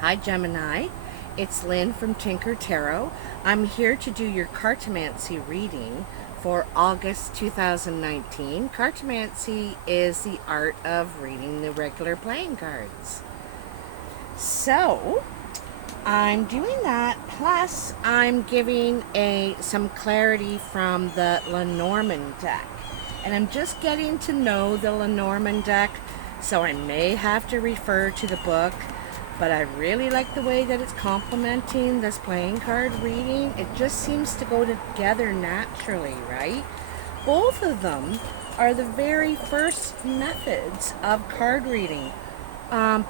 Hi Gemini, it's Lynn from Tinker Tarot. I'm here to do your cartomancy reading for August 2019. Cartomancy is the art of reading the regular playing cards. So, I'm doing that, plus I'm giving some clarity from the Lenormand deck. And I'm just getting to know the Lenormand deck, so I may have to refer to the book. But I really like the way that it's complementing this playing card reading. It just seems to go together naturally, right? Both of them are the very first methods of card reading.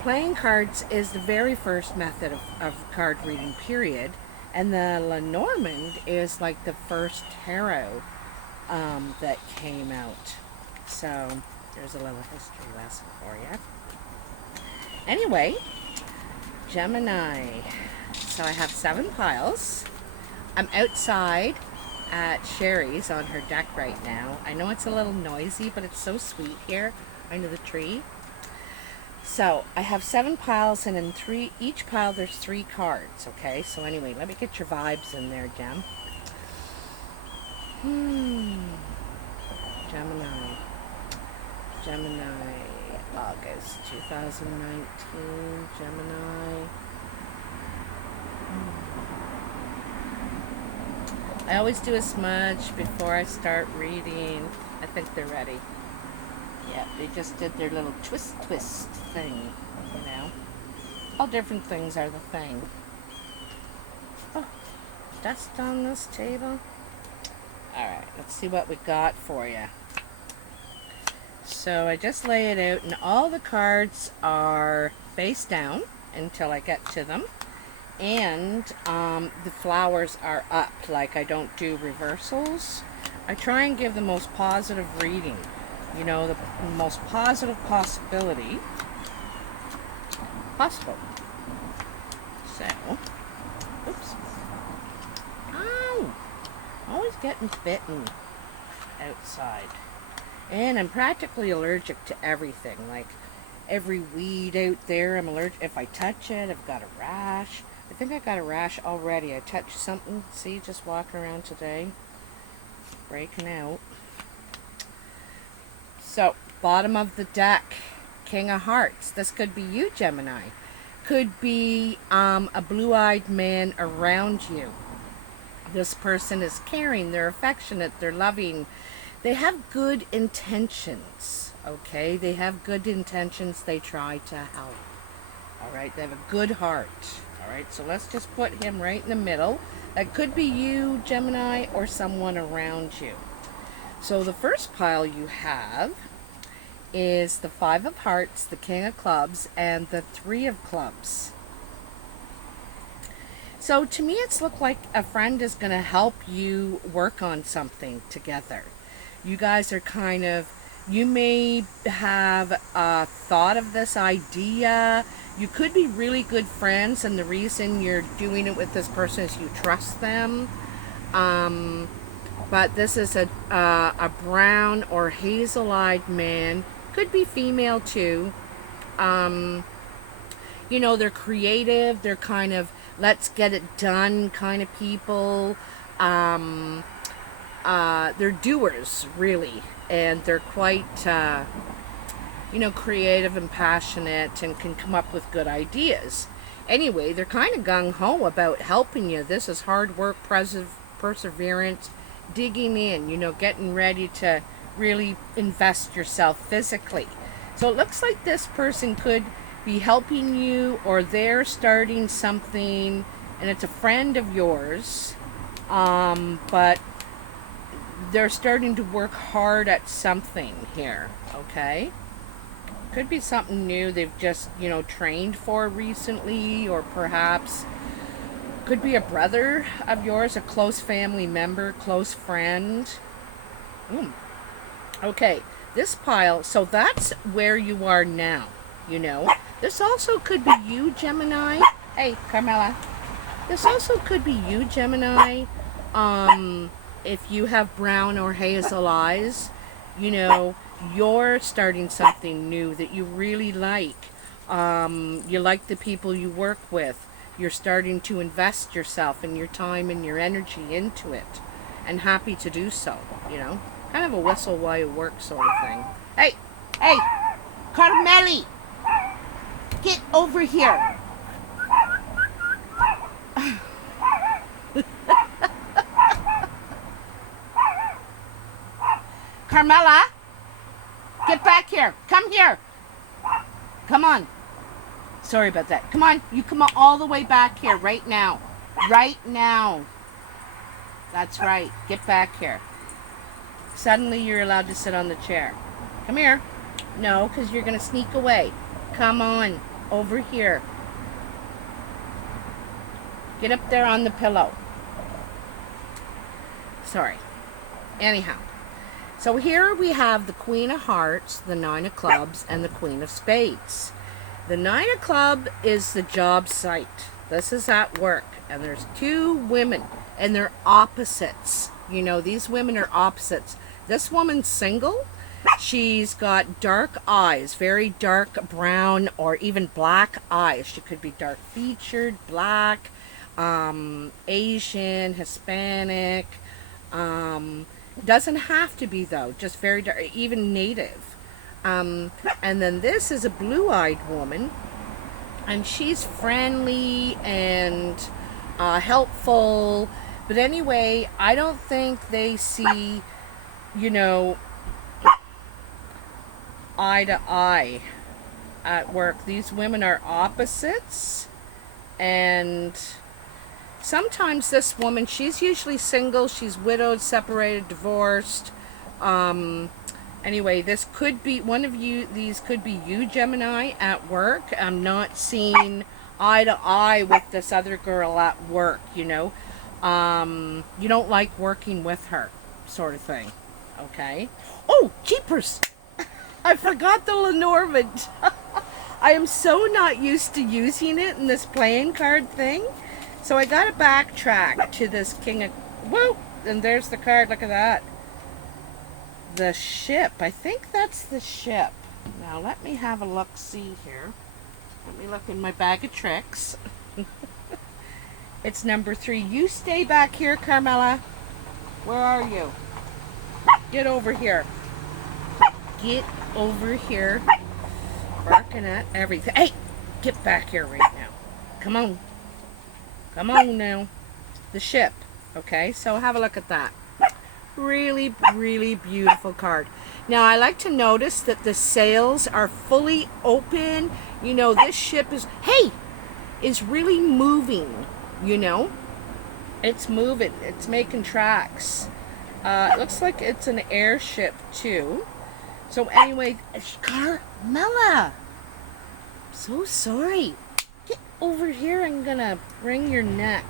Playing cards is the very first method of card reading, period. And the Lenormand is like the first tarot that came out. So there's a little history lesson for you. Anyway, Gemini. So I have 7 piles. I'm outside at Sherry's on her deck right now. I know it's a little noisy, but it's so sweet here under the tree. So I have 7 piles, and in each pile there's 3 cards. Okay, so anyway, let me get your vibes in there, Gem. Gemini, August 2019, Gemini. I always do a smudge before I start reading. I think they're ready. Yeah, they just did their little twist thing, you know. All different things are the thing. Oh, dust on this table. Alright, let's see what we got for you. So I just lay it out, and all the cards are face down until I get to them. And the flowers are up, like I don't do reversals. I try and give the most positive reading, you know, the most positive possibility possible. So, oops. Ow! Always getting bitten outside. And I'm practically allergic to everything, like every weed out there. I'm allergic. If I touch it, I've got a rash. I think I got a rash already. I touched something. See, just walking around today. Breaking out. So, bottom of the deck, King of Hearts. This could be you, Gemini. Could be a blue-eyed man around you. This person is caring, they're affectionate, they're loving. They have good intentions, okay? They have good intentions. They try to help, all right? They have a good heart, all right? So let's just put him right in the middle. That could be you, Gemini, or someone around you. So the first pile you have is the 5 of Hearts, the King of Clubs, and the 3 of Clubs. So to me, it's looked like a friend is going to help you work on something together. You guys are kind of, you may have thought of this idea. You could be really good friends, and the reason you're doing it with this person is you trust them. But this is a brown or hazel-eyed man. Could be female too. You know, they're creative. They're kind of let's get it done kind of people. They're doers, really, and they're quite, you know, creative and passionate, and can come up with good ideas. Anyway, they're kind of gung-ho about helping you. This is hard work, perseverance, digging in, you know, getting ready to really invest yourself physically. So it looks like this person could be helping you, or they're starting something, and it's a friend of yours, but they're starting to work hard at something here, okay? Could be something new they've just, you know, trained for recently, or perhaps could be a brother of yours, a close family member, close friend. Okay, this pile, so that's where you are now, you know. This also could be you, Gemini. Hey, Carmela. This also could be you, Gemini. If you have brown or hazel eyes, you know, you're starting something new that you really like. You like the people you work with. You're starting to invest yourself and your time and your energy into it, and happy to do so, you know. Kind of a whistle while you work sort of thing. Hey, hey, Carmelli, get over here. Carmela, get back here. Come here. Come on. Sorry about that. Come on. You come all the way back here right now. Right now. That's right. Get back here. Suddenly you're allowed to sit on the chair. Come here. No, because you're going to sneak away. Come on. Over here. Get up there on the pillow. Sorry. Anyhow. So here we have the Queen of Hearts, the Nine of Clubs, and the Queen of Spades. The Nine of Clubs is the job site. This is at work. And there's two women. And they're opposites. You know, these women are opposites. This woman's single. She's got dark eyes. Very dark brown or even black eyes. She could be dark featured, black, Asian, Hispanic. Doesn't have to be though. Just very dark, even native. And then this is a blue-eyed woman. And she's friendly and helpful. But anyway, I don't think they see, you know, eye to eye at work. These women are opposites. And sometimes this woman, she's usually single. She's widowed, separated, divorced. Anyway, this could be one of you. These could be you, Gemini, at work. I'm not seeing eye to eye with this other girl at work, you know. You don't like working with her, sort of thing. Okay. Oh, jeepers! I forgot the Lenormand. I am so not used to using it in this playing card thing. So I got to backtrack to this King of... Whoa! And there's the card. Look at that. The ship. I think that's the ship. Now let me have a look-see here. Let me look in my bag of tricks. It's number 3. You stay back here, Carmela. Where are you? Get over here. Get over here. Barking at everything. Hey! Get back here right now. Come on. Come on now. The ship. Okay, so have a look at that. Really, really beautiful card. Now, I like to notice that the sails are fully open. You know, this ship is really moving, you know. It's moving. It's making tracks. It looks like it's an airship, too. So, anyway, Carmela. I'm so sorry. Get over here. I'm going to wring your neck.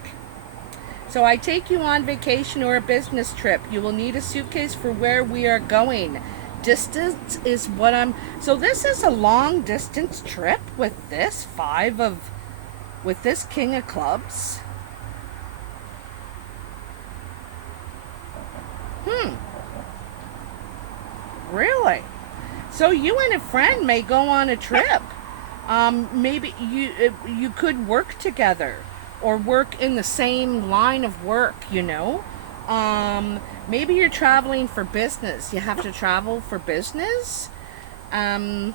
So I take you on vacation or a business trip. You will need a suitcase for where we are going. Distance is what I'm... So this is a long distance trip with this with this King of Clubs. Really? So you and a friend may go on a trip. Maybe you could work together. Or work in the same line of work, you know. Maybe you're traveling for business. You have to travel for business. It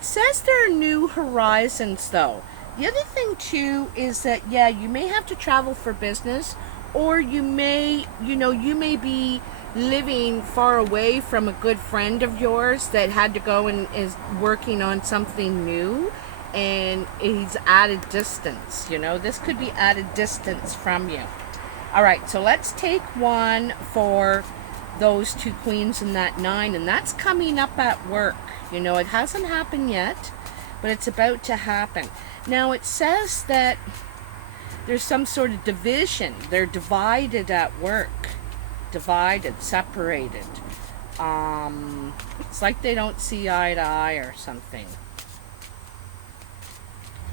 says there are new horizons, though. The other thing, too, is that, yeah, you may have to travel for business. Or you may, you know, you may be living far away from a good friend of yours that had to go and is working on something new. And he's added distance, you know. This could be added distance from you. All right, so let's take one for those two queens and that 9. And that's coming up at work. You know, it hasn't happened yet, but it's about to happen. Now, it says that there's some sort of division. They're divided at work. Divided, separated. It's like they don't see eye to eye or something.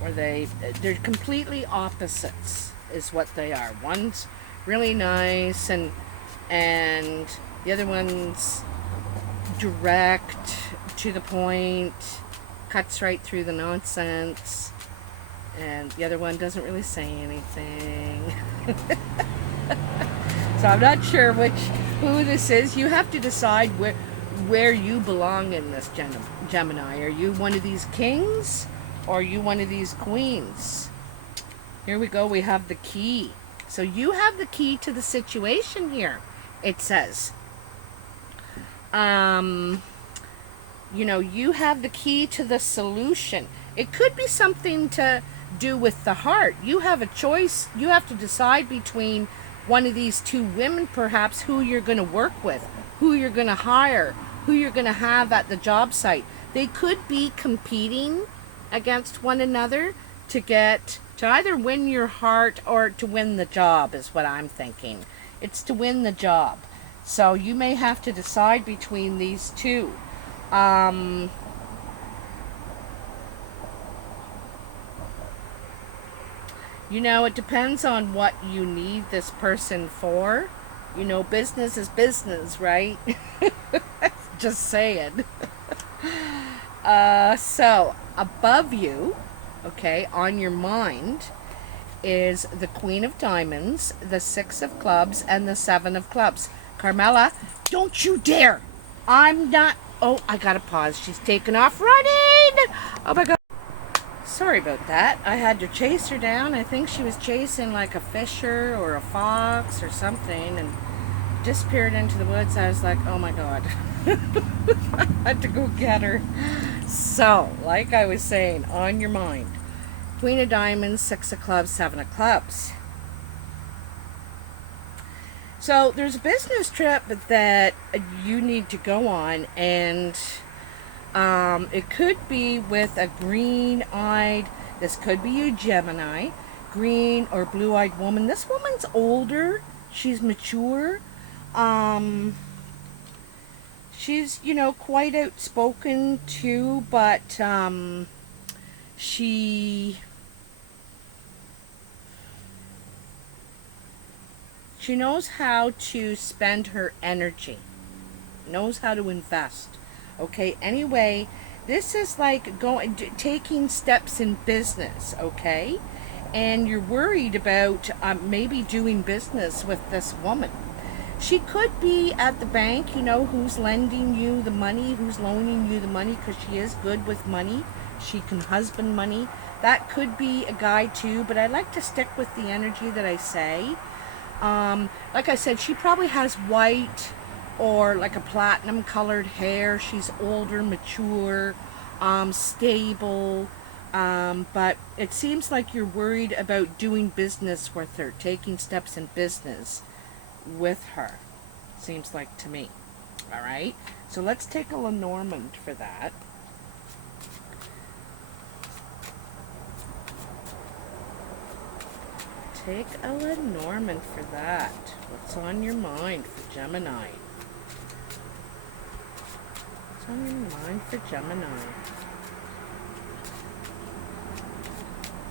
Or they're completely opposites is what they are. One's really nice and the other one's direct, to the point, cuts right through the nonsense, and the other one doesn't really say anything. So I'm not sure who this is. You have to decide where you belong in this, Gemini. Are you one of these kings, or are you one of these queens? Here we go. We have the key. So you have the key to the situation here, it says. You know, you have the key to the solution. It could be something to do with the heart. You have a choice. You have to decide between one of these two women, perhaps, who you're going to work with, who you're going to hire, who you're going to have at the job site. They could be competing against one another to either win your heart or to win the job, is what I'm thinking. It's to win the job. So you may have to decide between these two. You know, it depends on what you need this person for. You know, business is business, right? Just saying. So, above you, okay, on your mind, is the Queen of Diamonds, the Six of Clubs, and the Seven of Clubs. Carmela, don't you dare! I'm not... Oh, I gotta pause. She's taken off running! Oh my God. Sorry about that. I had to chase her down. I think she was chasing like a fisher or a fox or something and disappeared into the woods. I was like, oh my God. I had to go get her. So, like I was saying, on your mind. Queen of Diamonds, Six of Clubs, Seven of Clubs. So, there's a business trip that you need to go on, and it could be with a green-eyed, this could be a Gemini, green or blue-eyed woman. This woman's older, she's mature, she's, you know, quite outspoken too, but she knows how to spend her energy, knows how to invest. Okay, anyway, this is like taking steps in business, okay? And you're worried about maybe doing business with this woman. She could be at the bank, you know, who's lending you the money, who's loaning you the money, because she is good with money. She can husband money. That could be a guy too, but I like to stick with the energy that I say. Like I said, she probably has white or like a platinum colored hair. She's older, mature, stable, but it seems like you're worried about doing business with her, taking steps in business with her, seems like to me. All right, so let's take a Lenormand for that. Take a Lenormand for that. What's on your mind for Gemini? What's on your mind for Gemini?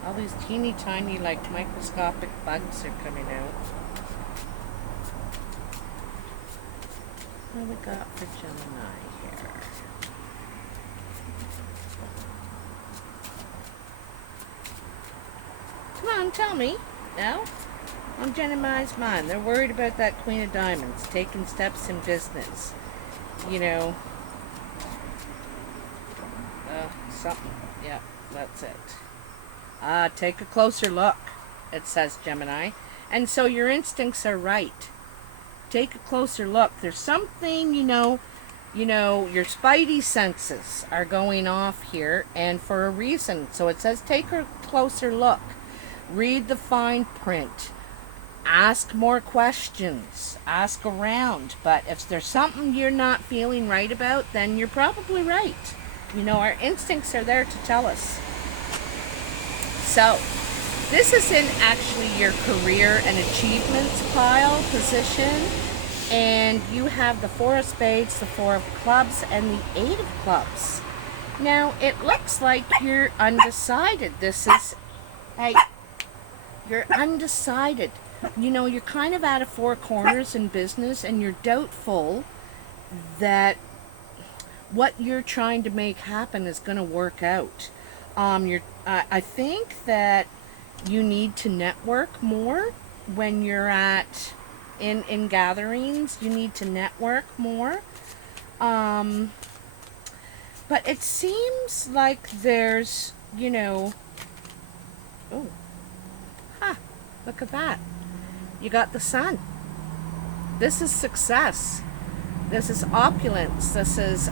All these teeny tiny, like, microscopic bugs are coming out. What do we got for Gemini here? Come on, tell me. No? On Gemini's mind, they're worried about that Queen of Diamonds, taking steps in business. You know, something. Yeah, that's it. Take a closer look, it says, Gemini. And so your instincts are right. Take a closer look. There's something, you know, your spidey senses are going off here, and for a reason. So it says take a closer look. Read the fine print. Ask more questions. Ask around. But if there's something you're not feeling right about, then you're probably right. You know, our instincts are there to tell us. So, this is in actually your career and achievements pile position. And you have the Four of Spades, the Four of Clubs, and the Eight of Clubs. Now, it looks like you're undecided. This is... Hey... You're undecided. You know, you're kind of out of four corners in business, and you're doubtful that what you're trying to make happen is going to work out. I think that you need to network more when you're at in gatherings. You need to network more. But it seems like there's, oh, look at that. You got the sun. This is success. This is opulence. This is,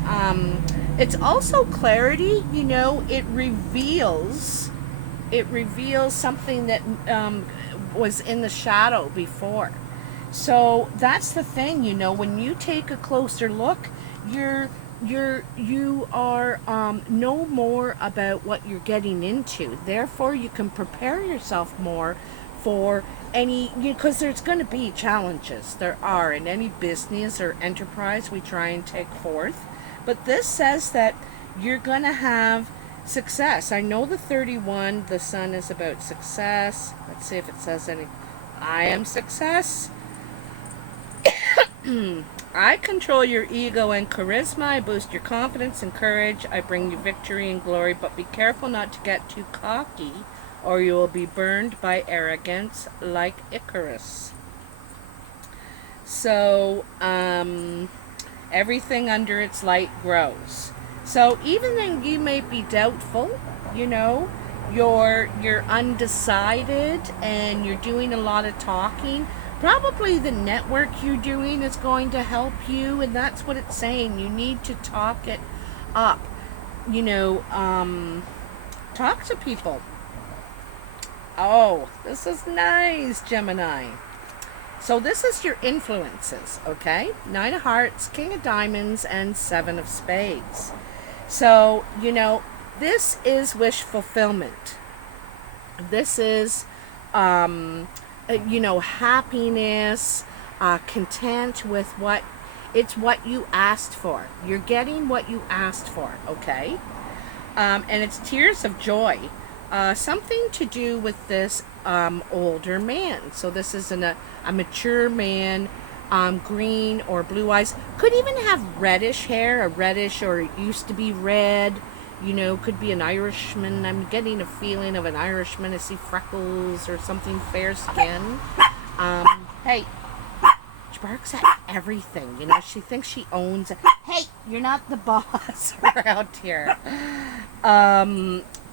it's also clarity. It reveals something that was in the shadow before. So that's the thing, when you take a closer look, you are know more about what you're getting into. Therefore, you can prepare yourself more for any, because there's going to be challenges. There are in any business or enterprise we try and take forth. But this says that you're going to have success. I know the 31, the sun is about success. Let's see if it says any. I am success. I control your ego and charisma. I boost your confidence and courage. I bring you victory and glory, but be careful not to get too cocky, or you will be burned by arrogance like Icarus. So, everything under its light grows. So even though you may be doubtful, you're undecided and you're doing a lot of talking, probably the network you're doing is going to help you, and that's what it's saying. You need to talk it up. Talk to people. Oh, this is nice, Gemini. So this is your influences, okay? 9 of Hearts, King of Diamonds, and 7 of Spades. So, this is wish fulfillment. This is, happiness, content with what you asked for. You're getting what you asked for, okay? And it's tears of joy. Something to do with this older man. So this is a mature man, green or blue eyes. Could even have reddish hair, a reddish, or it used to be red. Could be an Irishman. I'm getting a feeling of an Irishman. I see freckles or something, fair skin. Hey, she barks at everything. She thinks she owns it. Hey, you're not the boss around here.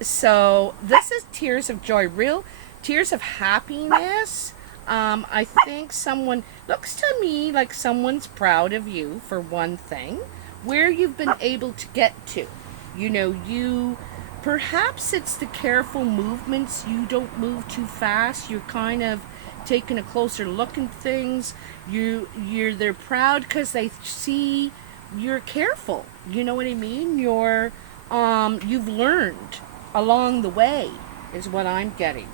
So this is tears of joy, real tears of happiness. I think someone looks to me like someone's proud of you for one thing, where you've been able to get to. Perhaps it's the careful movements. You don't move too fast. You're kind of taking a closer look at things. They're proud because they see you're careful. You know what I mean? You've learned along the way is what I'm getting.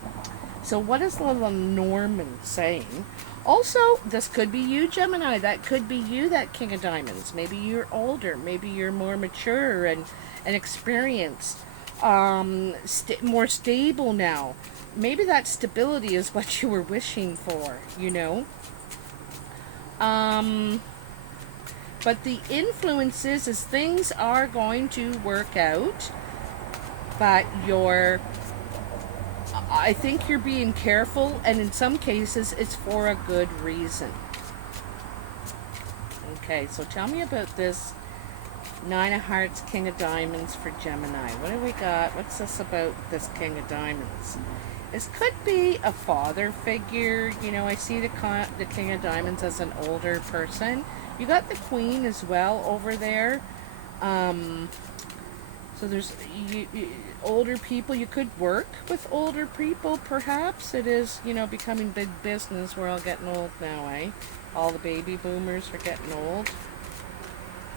So what is little Norman saying? Also, this could be you, Gemini. That could be you, that King of Diamonds. Maybe you're older. Maybe you're more mature and experienced. More stable now. Maybe that stability is what you were wishing for, But the influences is things are going to work out, but I think you're being careful, and in some cases it's for a good reason. Okay, so tell me about this 9 of Hearts, King of Diamonds for Gemini. What do we got? What's this about this King of Diamonds? This could be a father figure. I see the King of Diamonds as an older person. You got the Queen as well over there. So there's older people. You could work with older people, perhaps. It is, becoming big business. We're all getting old now, eh? All the baby boomers are getting old.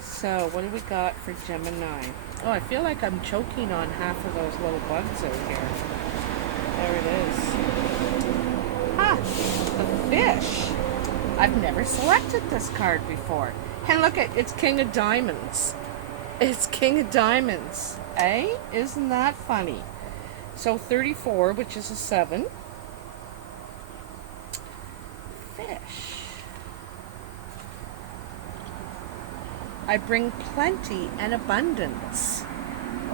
So, what do we got for Gemini? Oh, I feel like I'm choking on half of those little bugs out here. There it is. The fish. I've never selected this card before. And look it's King of Diamonds. It's King of Diamonds. Eh? Isn't that funny? So 34, which is a 7. Fish. I bring plenty and abundance.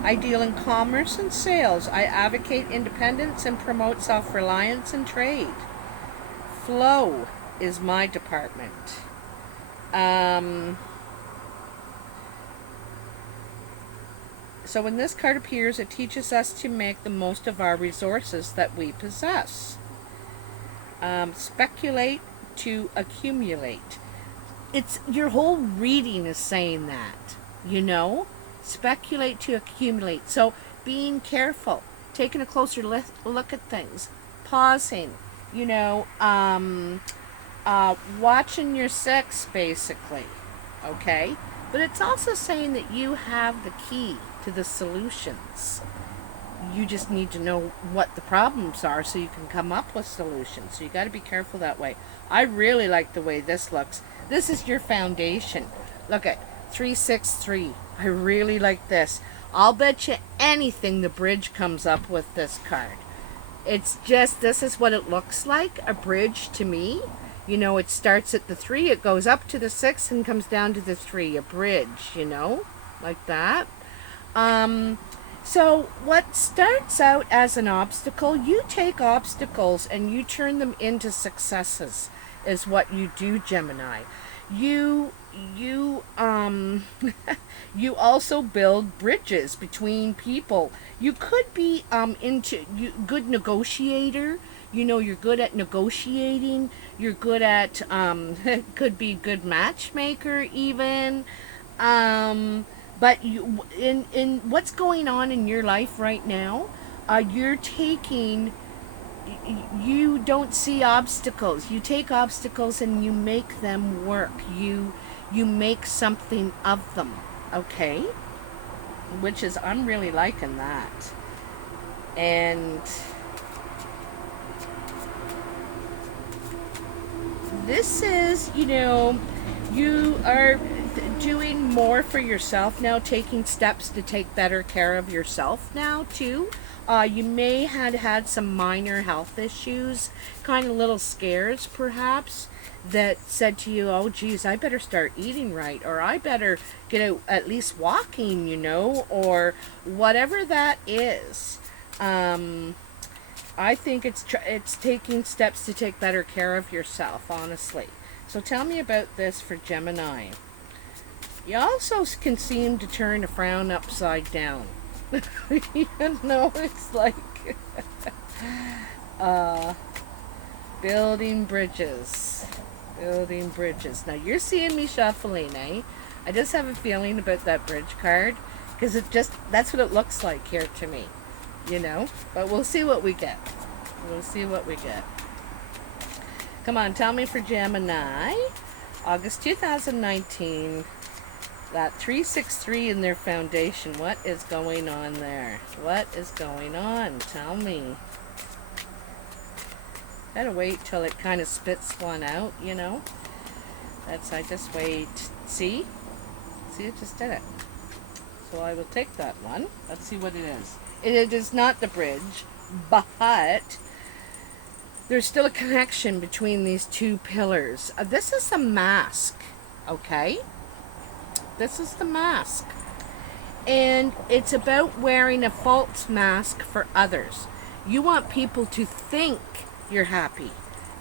I deal in commerce and sales. I advocate independence and promote self-reliance and trade. Flow is my department. So when this card appears, it teaches us to make the most of our resources that we possess. Speculate to accumulate. It's your whole reading is saying that, you know? Speculate to accumulate. So being careful, taking a closer look at things, pausing, you know, watching your six, basically, okay? But it's also saying that you have the key to the solutions. You just need to know what the problems are so you can come up with solutions. So you got to be careful that way. I really like the way this looks. This is your foundation. Look at 363. I really like this. I'll bet you anything the bridge comes up with this card. It's just, this is what it looks like, a bridge to me. You know, it starts at the 3, it goes up to the 6 and comes down to the 3. A bridge, you know, like that. So what starts out as an obstacle, you take obstacles and you turn them into successes, is what you do, Gemini. You you also build bridges between people. You could be good negotiator. You know, you're good at negotiating. You're good at could be good matchmaker even. But you, in what's going on in your life right now, you're taking, you don't see obstacles. You take obstacles and you make them work. You make something of them, okay? Which is, I'm really liking that. And this is, you know, you are doing more for yourself now, taking steps to take better care of yourself now too. You may have had some minor health issues, kind of little scares perhaps, that said to you, oh geez, I better start eating right, or I better get out at least walking, you know, or whatever that is. I think it's taking steps to take better care of yourself, honestly. So tell me about this for Gemini. You also can seem to turn a frown upside down. You know, it's like building bridges. Building bridges. Now you're seeing me shuffling, eh? I just have a feeling about that bridge card, because that's what it looks like here to me, you know? But we'll see what we get. We'll see what we get. Come on, tell me for Gemini, August 2019, that 363 in their foundation. What is going on there? What is going on? Tell me. Gotta wait till it kind of spits one out, you know? I just wait. See? See, it just did it. So I will take that one. Let's see what it is. It is not the bridge, but there's still a connection between these two pillars. This is a mask, okay? This is the mask. And it's about wearing a false mask for others. You want people to think you're happy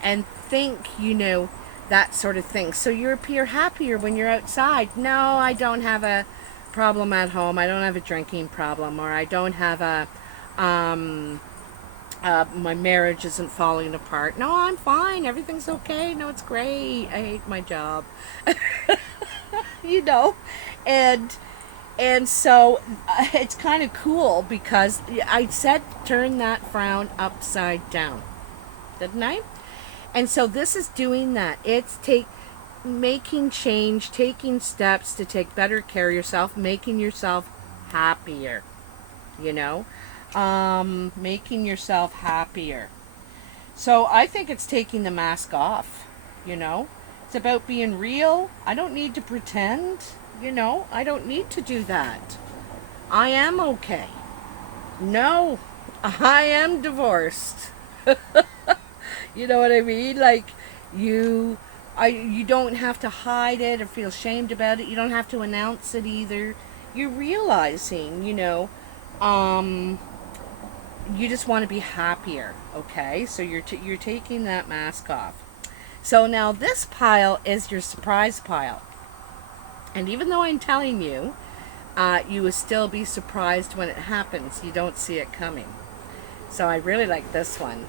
and think, you know, that sort of thing. So you appear happier when you're outside. No, I don't have a problem at home. I don't have a drinking problem, or I don't have a my marriage isn't falling apart. No, I'm fine. Everything's okay. No, it's great. I hate my job. You know, and so it's kind of cool, because I said turn that frown upside down, didn't I? And so this is doing that. It's making change, taking steps to take better care of yourself, making yourself happier, you know, making yourself happier. So I think it's taking the mask off, you know. It's about being real. I don't need to pretend, you know. I don't need to do that. I am okay. No, I am divorced. You know what I mean? Like, you You don't have to hide it or feel shamed about it. You don't have to announce it either. You're realizing, you just want to be happier. Okay, so you're taking that mask off. So now this pile is your surprise pile, and even though I'm telling you, you will still be surprised when it happens. You don't see it coming. So I really like this one.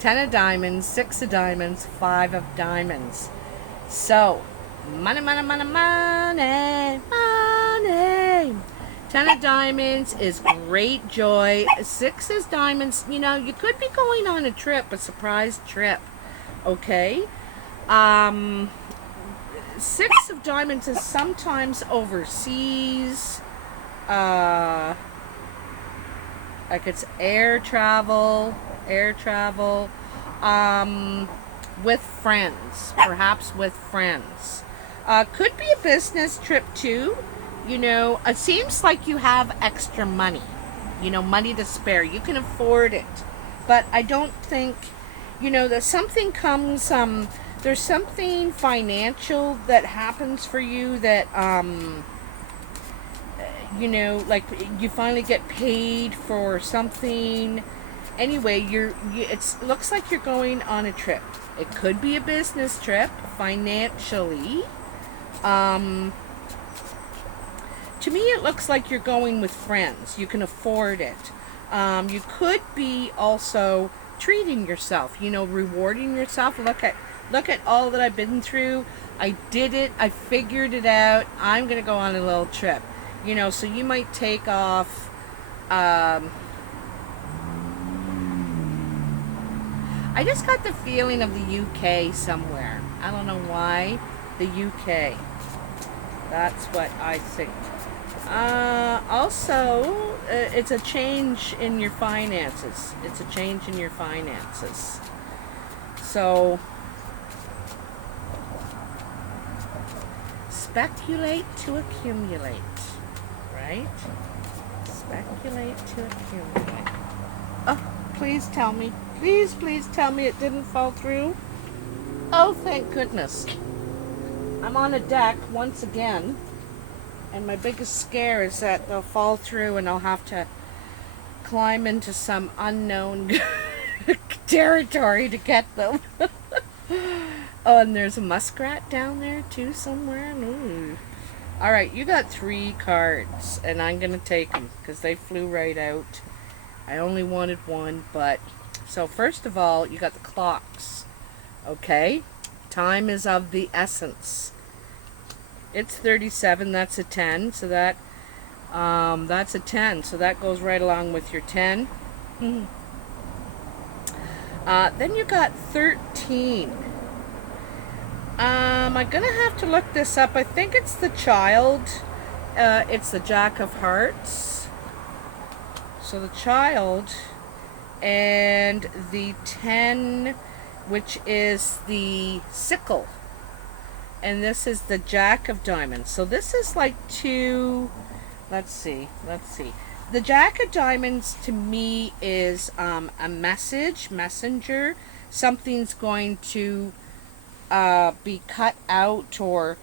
10 of diamonds, 6 of diamonds, 5 of diamonds. So, money, money, money, money, money. 10 of diamonds is great joy. 6 is diamonds. You could be going on a trip, a surprise trip. Okay? 6 of diamonds is sometimes overseas. Like it's air travel, with friends, perhaps with friends. Could be a business trip too. It seems like you have extra money, money to spare. You can afford it. But I don't think, that something comes, there's something financial that happens for you that, like you finally get paid for something. Anyway, it looks like you're going on a trip. It could be a business trip, financially. To me, it looks like you're going with friends. You can afford it. You could be also treating yourself, rewarding yourself. Look at all that I've been through. I did it. I figured it out. I'm going to go on a little trip. So you might take off, I just got the feeling of the UK somewhere. I don't know why. The UK. That's what I think. Also, it's a change in your finances. It's a change in your finances. So, speculate to accumulate. Right? Speculate to accumulate. Oh, please tell me. Please tell me it didn't fall through. Oh, thank goodness. I'm on a deck once again, and my biggest scare is that they'll fall through and I'll have to climb into some unknown territory to get them. Oh, and there's a muskrat down there too somewhere. Ooh. Alright, you got 3 cards, and I'm going to take them, because they flew right out. I only wanted 1, but... So, first of all, you got the clocks. Okay? Time is of the essence. It's 37, that's a 10, so that's a 10, so that goes right along with your 10. Then you got 13. I'm gonna have to look this up. I think it's the child. It's the Jack of Hearts. So the child and the 10, which is the sickle. And this is the Jack of Diamonds. So this is like 2, let's see. The Jack of Diamonds to me is a messenger. Something's going to be cut out or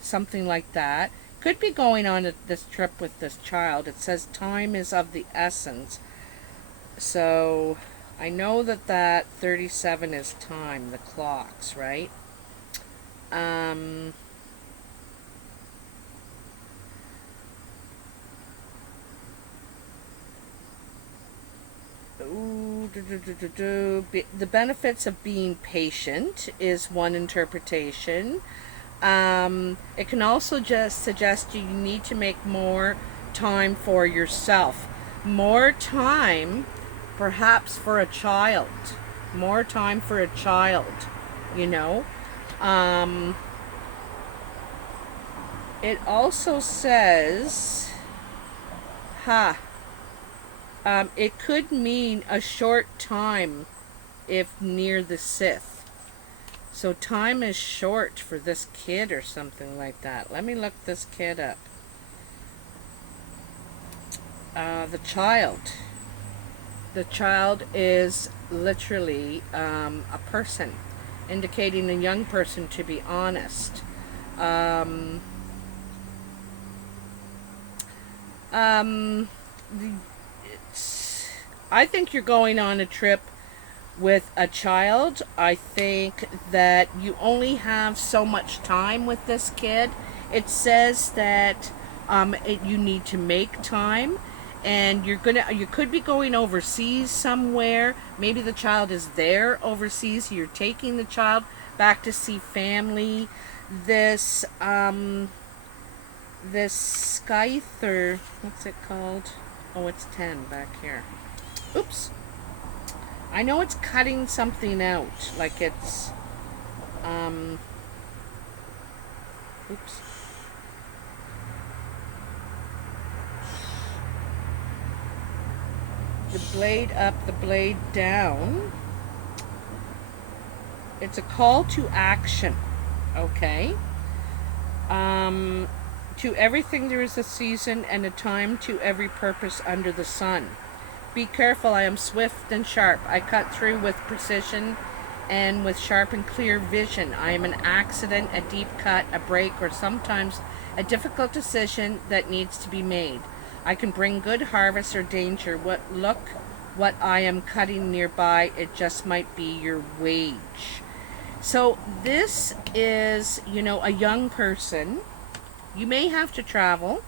something like that. Could be going on this trip with this child. It says time is of the essence. So I know that 37 is time, the clocks, right? The benefits of being patient is one interpretation. It can also just suggest you need to make more time for yourself. More time, perhaps, for a child. More time for a child, It also says, it could mean a short time if near the Sith. So time is short for this kid or something like that. Let me look this kid up. The child. The child is literally a person. indicating a young person, to be honest. Um, um, I think you're going on a trip with a child. I think that you only have so much time with this kid. It says that you need to make time, and you could be going overseas somewhere. Maybe the child is there overseas. You're taking the child back to see family. This this Skythe, or what's it called? Oh, it's 10 back here. Oops. I know it's cutting something out, like it's, oops. The blade up, the blade down. It's a call to action, okay? To everything there is a season and a time to every purpose under the sun. Be careful, I am swift and sharp. I cut through with precision and with sharp and clear vision. I am an accident, a deep cut, a break, or sometimes a difficult decision that needs to be made. I can bring good harvest or danger. Look what I am cutting nearby. It just might be your wage. So this is, a young person. You may have to travel.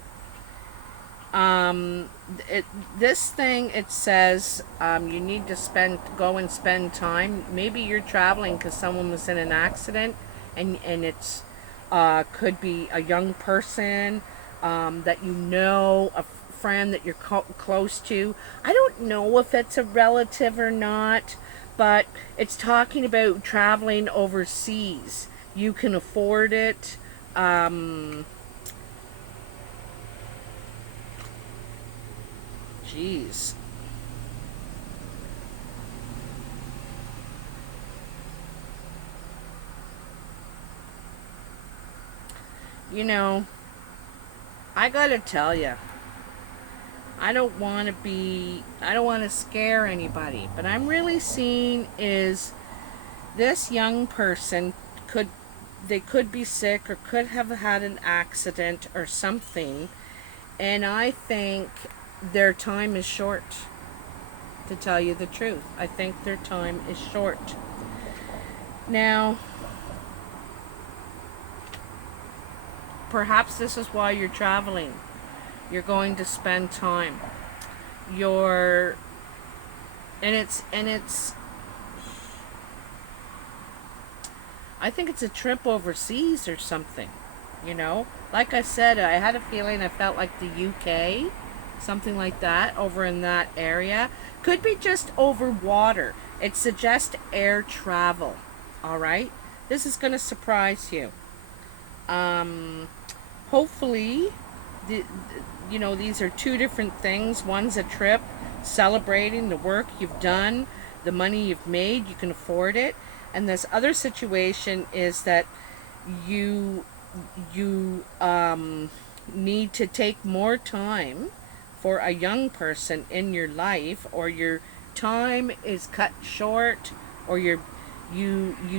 This thing, it says you need to go and spend time. Maybe you're traveling because someone was in an accident, and it's could be a young person that a friend that you're close to. I don't know if it's a relative or not, but it's talking about traveling overseas. You can afford it. Jeez. I gotta tell you, I don't want to scare anybody, but I'm really seeing is this young person they could be sick or could have had an accident or something, and I think their time is short, to tell you the truth. I think their time is short. Now, perhaps this is why you're traveling. You're going to spend time. It's I think it's a trip overseas or something, Like I said, I had a feeling I felt like the UK, something like that, over in that area. Could be just over water. It suggests air travel, all right? This is going to surprise you. Hopefully, these are two different things. One's a trip, celebrating the work you've done, the money you've made, you can afford it. And this other situation is that you need to take more time for a young person in your life, or your time is cut short, or you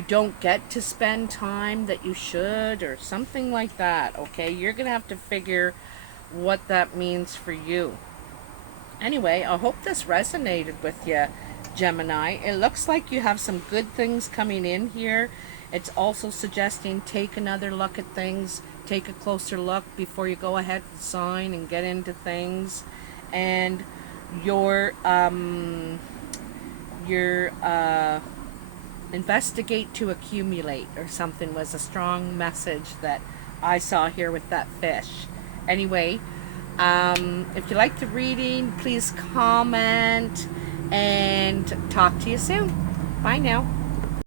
don't get to spend time that you should, or something like that. Okay, you're gonna have to figure what that means for you. Anyway, I hope this resonated with you, Gemini. It looks like you have some good things coming in here. It's also suggesting take another look at things, take a closer look before you go ahead and sign and get into things. And your investigate to accumulate or something was a strong message that I saw here with that fish. Anyway, if you like the reading, please comment, and talk to you soon. Bye now.